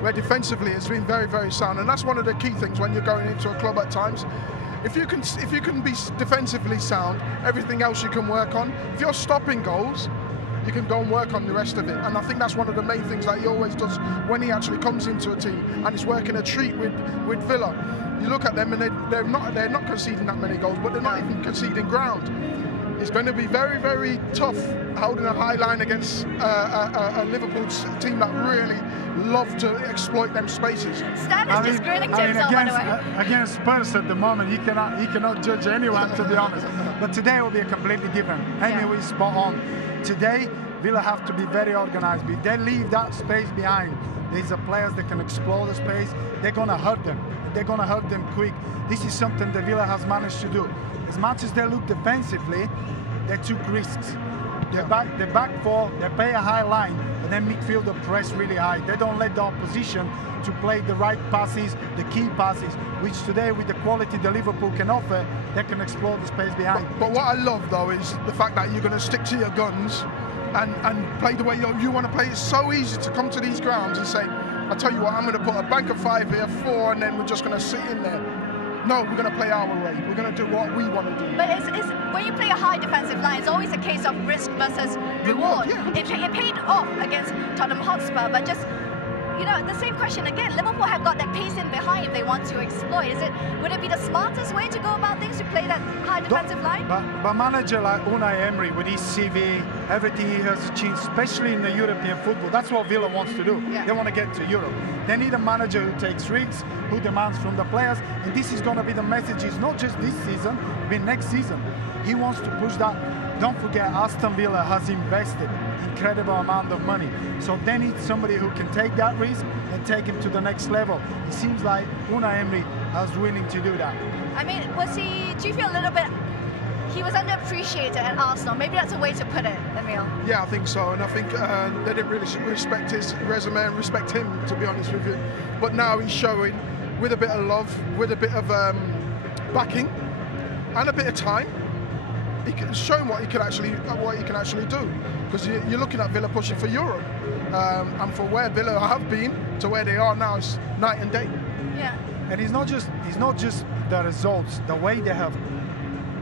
where defensively it's been very, very sound, and that's one of the key things when you're going into a club at times. If you can be defensively sound, everything else you can work on. If you're stopping goals, you can go and work on the rest of it. And I think that's one of the main things that he always does when he actually comes into a team, and it's working a treat with Villa. You look at them and they're not conceding that many goals, but they're not even conceding ground. It's going to be very, very tough holding a high line against a Liverpool team that really love to exploit them spaces. Stan is just grinning to himself, by the way. Against Spurs at the moment, he cannot judge anyone, to be honest. But today will be a completely different. Emery is spot on. Today, Villa have to be very organised. If they leave that space behind, these are players that can explore the space. They're going to hurt them. They're going to hurt them quick. This is something that Villa has managed to do. As much as they look defensively, they took risks. They back four, they play a high line, but then midfielder press really high. They don't let the opposition to play the right passes, the key passes, which today with the quality that Liverpool can offer, they can explore the space behind. But what I love though is the fact that you're going to stick to your guns and play the way you want to play. It's so easy to come to these grounds and say, I tell you what, I'm going to put a bank of 5 here, 4, and then we're just going to sit in there. No, we're going to play our way. We're going to do what we want to do. But when you play a high defensive line, it's always a case of risk versus reward. Yeah. It paid off against Tottenham Hotspur, but just, you know, the same question again. Liverpool have got that pace in behind if they want to exploit. Would it be the smartest way to go about things to play that high defensive line? But manager like Unai Emery, with his CV, everything he has achieved, especially in the European football, that's what Villa wants to do. Yeah. They want to get to Europe. They need a manager who takes risks, who demands from the players, and this is going to be the message. It's not just this season, but next season. He wants to push that. Don't forget, Aston Villa has invested incredible amount of money, so they need somebody who can take that risk and take him to the next level. It seems like Unai Emery is willing to do that. I mean, do you feel a little bit he was underappreciated at Arsenal? Maybe that's a way to put it, Emil. Yeah, I think so, and I think they didn't really respect his resume and respect him, to be honest with you. But now he's showing, with a bit of love, with a bit of backing, and a bit of time, he can show what he can actually do. Because you're looking at Villa pushing for Europe, and for where Villa have been to where they are now, it's night and day. Yeah. And it's not just the results, the way they have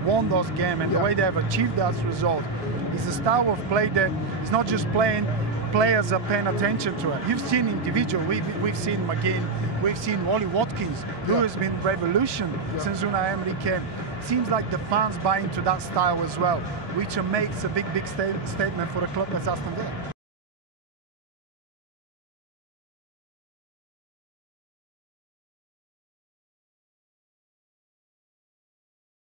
won those games and the way they have achieved those results. It's a style of play that is not just playing. Players are paying attention to it. You've seen individual. We've seen McGinn. We've seen Wally Watkins, who has been revolution since Unai Emery came. Seems like the fans buy into that style as well, which makes a big statement for a club that's Aston Villa.